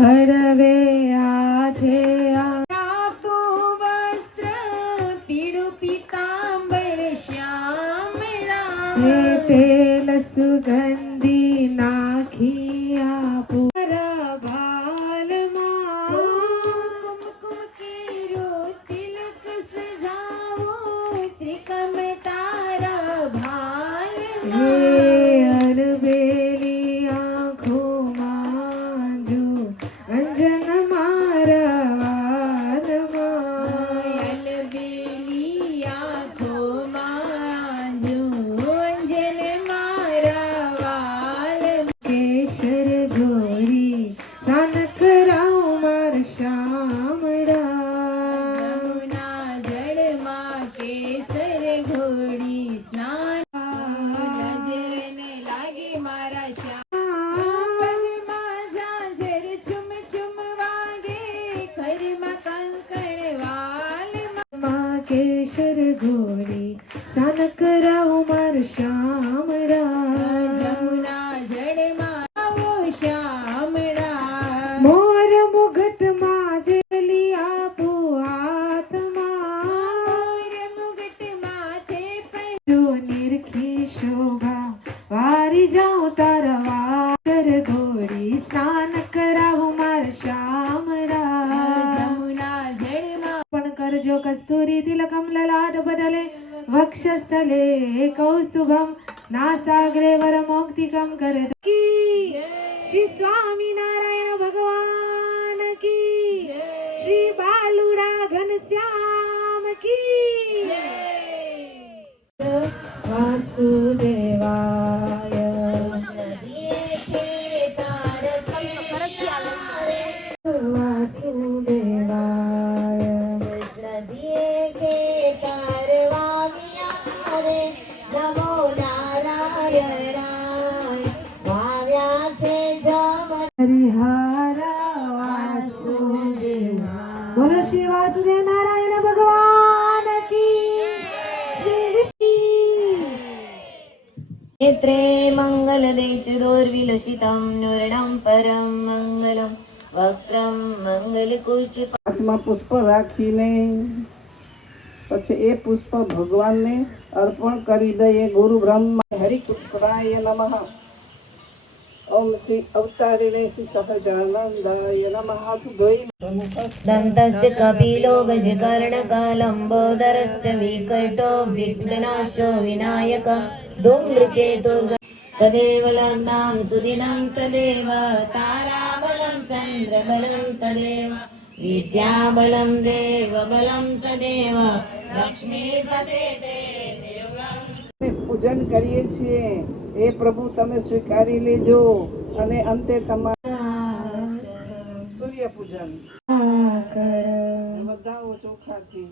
હરવે આઠે આપો વસ્ત્ર પીળું પીતાંબર શ્યામળા હે તેલ સુગંધી નાખી આપો કેસર ઘોડી સાન કરાવું માર શામળા જમુના જળમાં આવો શ્યામળા મોર મુગટમાં જેલી આપો હાથમાં મોર મુગટ માથે જો નિરખી શોભા વારી જાઉં તારા વાસર ઘોડી સ્નાન કરાવું માર શામળા જમુના જળમાં પણ કરજો કસ્તુરી તિલકમ લલાટ બદલે વક્ષસ્થલે કૌસ્તુભમ નાસાગ્રે વરમોક્તિકમ કરદકી શ્રી સ્વામી નારાયણ ભગવાન કી શ્રી બાલુડા ઘનશ્યામ કી વાસુદેવાય વાસુદેવાય નમો નારાયણાય ભાવ્યા છે હરિહરા વાસુદેવા બોલો શ્રી વાસુદેવ નારાયણ ભગવાન કી શ્રી વિષ્ણુ નેત્રે મંગલદેચુદોર્વિલસિतं નુર્ણં પરમ મંગલમ વક્त्रं મંગલકુચિ હાથમાં પુષ્પ રાખીને પછી એ પુષ્પ ભગવાનને અર્પણ કરી દઈએ. ગુરુ બ્રહ્મા હરિપુષ્પાય નમઃ. ઓમ શ્રી અવતારિણે શ્રી સહજાનંદાય નમઃ. હાથ ધોઈ દંતશ્ચ કપિલો ગજકર્ણકલંબોદરશ્ચ વિકટો વિઘ્નનાશો વિનાયક ધૂમ્રકેતુ તદેવ લગ્નાં સુદિनं તદેવ તારાબलं ચંદ્રબलं તદેવ વિદ્યાબलं દેવબलं તદેવ લક્ષ્મીપતે પૂજન કરીએ છીએ એ પ્રભુ તમે સ્વીકારી લેજો. અને અંતે તમારા સૂર્ય પૂજન વધાવો ચોખાથી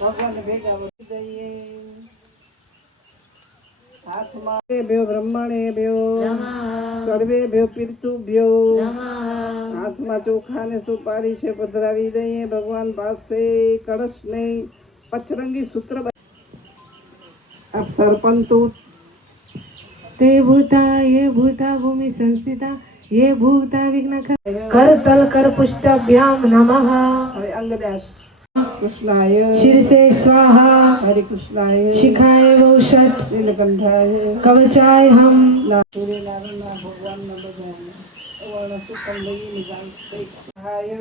ભગવાન ભેગા દઈએ. હાથમાં ભ્યો બ્રહ્મણે ભ્યો સર્વે ભ્યો પીરતુ ભ્યો. હાથમાં ચોખા ને સુપારી છે પધરાવી દઈએ ભગવાન પાસે. કળશ ને પચરંગી સૂત્ર આપ સરપંતુ તે ભૂતા ये भूता भूमि संस्थिता ये भूता विघ्न करतल कर पुष्टाभ्याम नमः. હવે અંગદાસ કૃષ્ણાય शीर्षे स्वाहा હરિકૃષ્ણાય शिखाय वौषट નીલકંઠાય कवचाय हम સૂર્યનારાયણના ભગવાનના બધા વર્ણ સુકમ લઈ નિજાન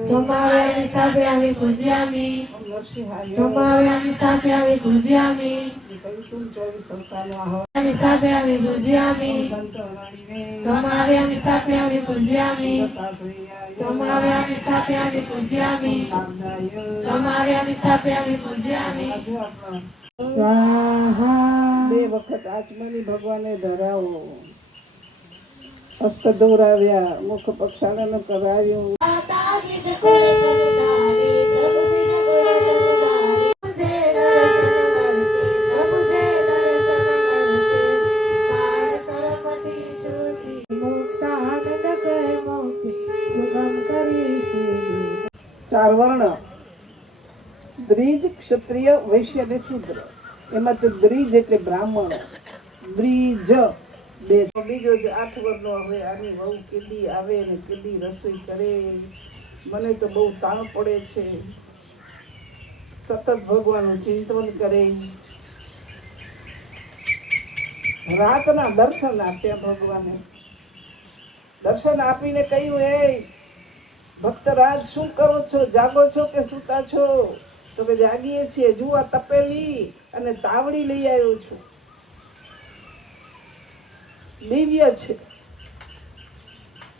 તોમાવ્યામિ સ્થાપયામિ પૂજયામિ નરસિંહાય તોમાવ્યામિ સ્થાપયામિ પૂજયામિ પવિત્ર 24 સંતાનો આહો સ્થાપયામિ પૂજયામિ દંતરાણીને તોમાવ્યામિ સ્થાપયામિ પૂજયામિ તાત્રયાય તોમાવ્યામિ સ્થાપયામિ પૂજયામિ નામદાય તોમાવ્યામિ સ્થાપયામિ પૂજયામિ આજુ આપણા स्वाहा. 2 વખત આચમની ભગવાને ધરાવો. હસ્ત દોરાવ્યા, મુખ પ્રક્ષાલન કરાવ્યું. ચાર વર્ણ દ્વિજ, ક્ષત્રિય, વૈશ્ય અને શૂદ્ર. એમાં તો દ્વિજ એટલે બ્રાહ્મણ. દ્વિજ બે બીજો છે 8 વર્ષનો હવે આની વહુ કેદી આવે ને કેદી રસોઈ કરે. મને તો બહુ તાણ પડે છે. સતત ભગવાનનું ચિંતન કરે. રાતના દર્શન આપ્યા ભગવાને. દર્શન આપીને કહ્યું, એ ભક્તરાજ શું કરો છો? જાગો છો કે સૂતા છો? તો કે જાગીએ છીએ. જુઓ તપેલી અને તાવડી લઈ આવ્યો છું. દિવ્ય છે.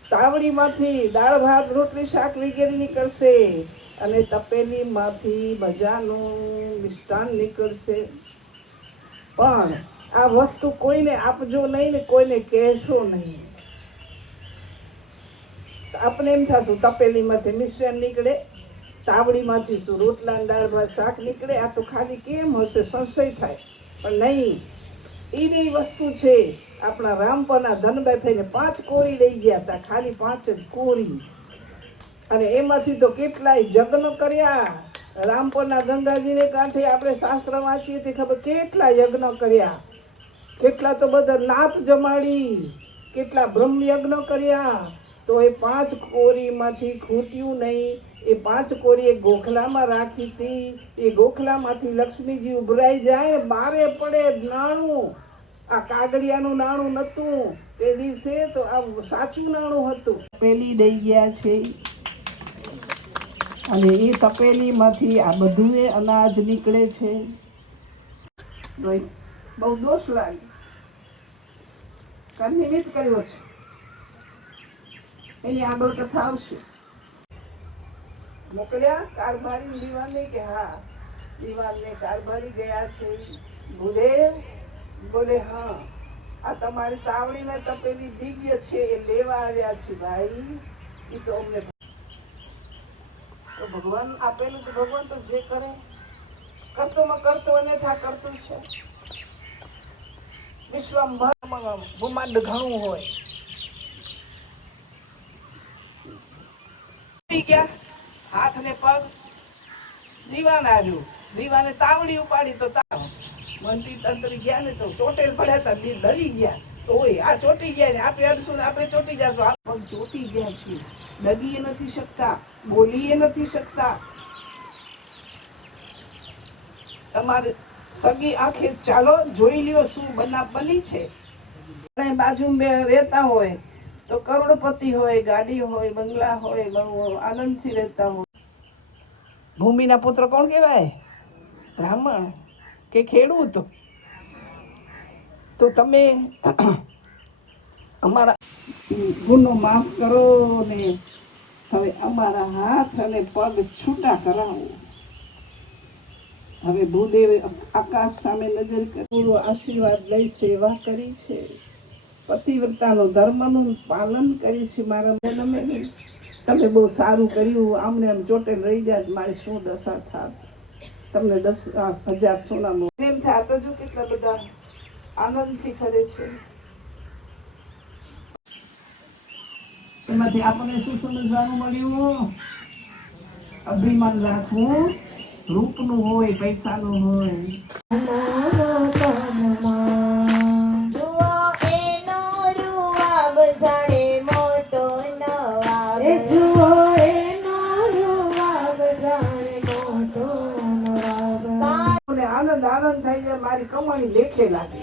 તાવડીમાંથી દાળ ભાત રોટલી શાક વગેરે નીકળશે અને તપેલીમાંથી મજાનું મિષ્ટાન નીકળશે. પણ આ વસ્તુ કોઈને આપજો નહીં ને કોઈને કહેશો નહીં. આપણે એમ થશું તપેલીમાંથી મિષ્ટાન નીકળે, તાવડીમાંથી શું રોટલા દાળ ભાત શાક નીકળે, આ તો ખાલી કેમ હશે સંશય થાય. પણ નહીં, એની વસ્તુ છે. આપણા રામપરના ધનભાઈ થઈને 5 કોરી લઈ ગયા હતા, ખાલી 5 જ કોરી. અને એમાંથી તો કેટલાય યજ્ઞ કર્યા. રામપરના ગંગાજીને કાંઠે આપણે શાસ્ત્ર વાંચીએ તે ખબર કેટલા યજ્ઞ કર્યા. કેટલા તો બધા નાત જમાડી, કેટલા બ્રહ્મ યજ્ઞ કર્યા. તો એ 5 કોરીમાંથી ખૂટ્યું નહીં. એ 5 કોરી એ ગોખલામાં રાખી હતી. એ ગોખલામાંથી લક્ષ્મીજી ઉભરાઈ જાય ને બારે પડે નાણું. આ કાગડિયાનું નાણું નહોતું તે દિવસે, તો આ સાચું નાણું હતું. તપેલી દઈ ગયા છે અને એ તપેલીમાંથી આ બધું અનાજ નીકળે છે. બહુ દોષ લાગે. નિમિત્ત કર્યો છે. એની આગળ કથા આવશે. મોકલ્યા કારભારી દીવાને કે હા, દીવાનને કારભારી ગયા છે. ભૂદેવ બોલે હા, આ તમારી તાવડી ને તપેલી દિવ્ય છે, એ લેવા આવ્યા છે ભાઈ. એ તો અમને તો ભગવાન આપેલું તો ભગવાન તો જે કરે કરતોમાં કરતો અન્યથા કરતું છે. વિશ્વમાં ભૂમાંડ ઘણું હોય. ગયા હાથ ને પગ. દીવાન આવ્યું. દીવાને તાવડી ઉપાડી તો મંત્રી તંત્રી ગયા ને તો ચોટેલ પડ્યા હતા, ડરી ગયા. તો ઓય આ ચોટી ગયા ને આપણે અડશું ને આપણે ચોટી જશું. આ પગ ચોટી ગયા છીએ. ડગી નથી શકતા, બોલી નથી શકતા. તમારે સગી આંખે ચાલો જોઈ લ્યો શું બની છે. બાજુમાં રહેતા હોય તો કરોડપતિ હોય, ગાડી હોય, બંગલા હોય, બહુ આનંદથી રહેતા હોય. ભૂમિના પુત્ર કોણ કહેવાય? બ્રાહ્મણ કે ખેડૂત. તો તમે અમારા ગુનો માફ કરો ને હવે અમારા હાથ અને પગ છૂટા કરાવો. હવે ભૂદેવે આકાશ સામે નજર કરી આશીર્વાદ લઈ સેવા કરી છે. પતિવ્રતાનો ધર્મનું પાલન કર્યું છે. મારા જન્મે તમે બહુ સારું કર્યું. આમને આમ ચોટેલ રહી જાય મારી શું દશા થાત. તમને 10,000 સોનામાં એમ થાય તો જો કેટલા બધા આનંદથી ફરે છે. એમાંથી આપણને શું સમજવાનું મળ્યું? અભિમાન રાખવું રૂપનું હોય, પૈસાનું હોય. આનંદ થઈ જાય. મારી કમાણી લેખે લાગે.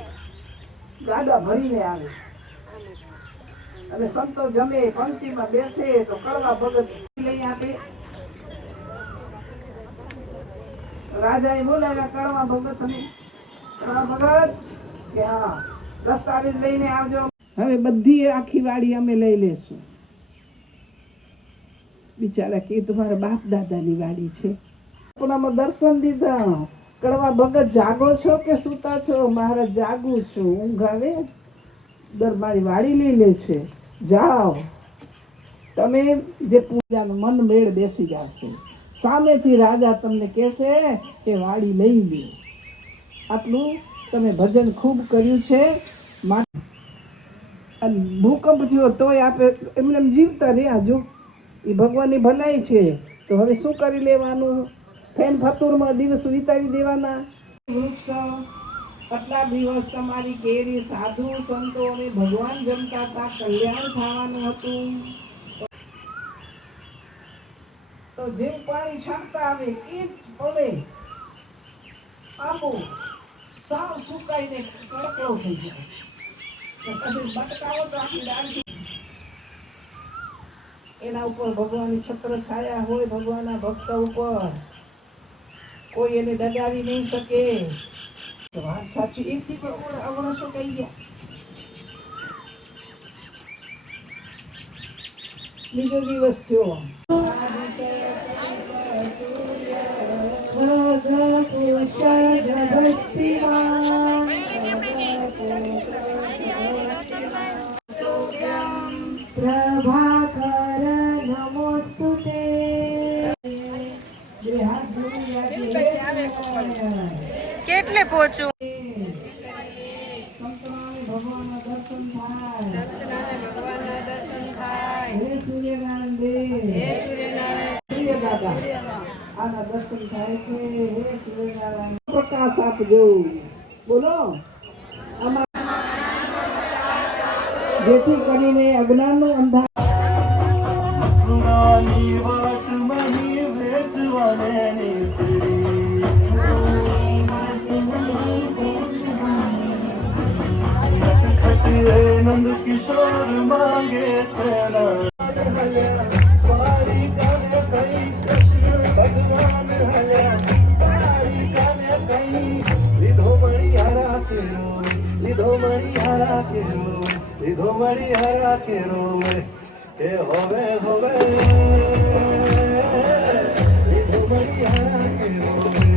ગાડા ભરીને આવે અને સંતો જમે, પંક્તિમાં બેસે તો કડવા ભગત લઈ આપે. રાજાએ બોલાવ્યા કડવા ભગત ને. કડવા ભગત કે હા દસ્તાવેજ લઈને આવજો. હવે બધી આખી વાડી અમે લઈ લેશું. બિચારા કે તમારા બાપ દાદાની વાડી છે. કોનામાં દર્શન દીધા. કડવા ભગત જાગો છો કે સૂતા છો? મહારાજ જાગું છું. ઊંઘ આવે મારી વાડી લઈ લે છે. જાઓ તમે જે પૂજાનું મન મેળ બેસી જશે. સામેથી રાજા તમને કહેશે કે વાડી લઈ લે. આટલું તમે ભજન ખૂબ કર્યું છે. અને ભૂકંપ થયો તોય આપે એમને જીવતા રહ્યા. જો એ ભગવાનની ભલાઈ છે. તો હવે શું કરી લેવાનું? ફેન ફતુરમાં દિવસ વિતાવી દેવાના. વૃક્ષ આટલા દિવસ તમારી કેરી સાધુ સંતો અને ભગવાન જમતા હતા, કલ્યાણ થવાનું હતું. તો જેમ પાણી છાંટતા આવે એ જ પલે આંબો સાવ સુકાઈને કડકડો થઈ જાય. તો પછી બટકાવો તો આખી ડાળી એના ઉપર ભગવાનની છત્ર છાયા હોય. ભગવાનના ભક્ત ઉપર કોઈ એને ડગાવી નહીં શકે. વાત સાચી. એક થી પણ અવણસો કહી ગયા. બીજો દિવસ થયો. પ્રભાકર નમોસ્તુતે. બે હાથ જોડી રાખી કેટલે પહોંચું? સંતરામે ભગવાનના દર્શન થાય. થાય. હે સૂર્યનારાયણ દેવ, સૂર્ય દાદા આના દર્શન થાય છે. હે સૂર્યનારાયણ પ્રકાશ આપજો. બોલો જેથી કરીને અજ્ઞાનનું અંધાર નંદ કિશોર માંગે છે ભગવાન લીધો મળી હારા કેરો કે હવે લીધો મળી હારા કેરો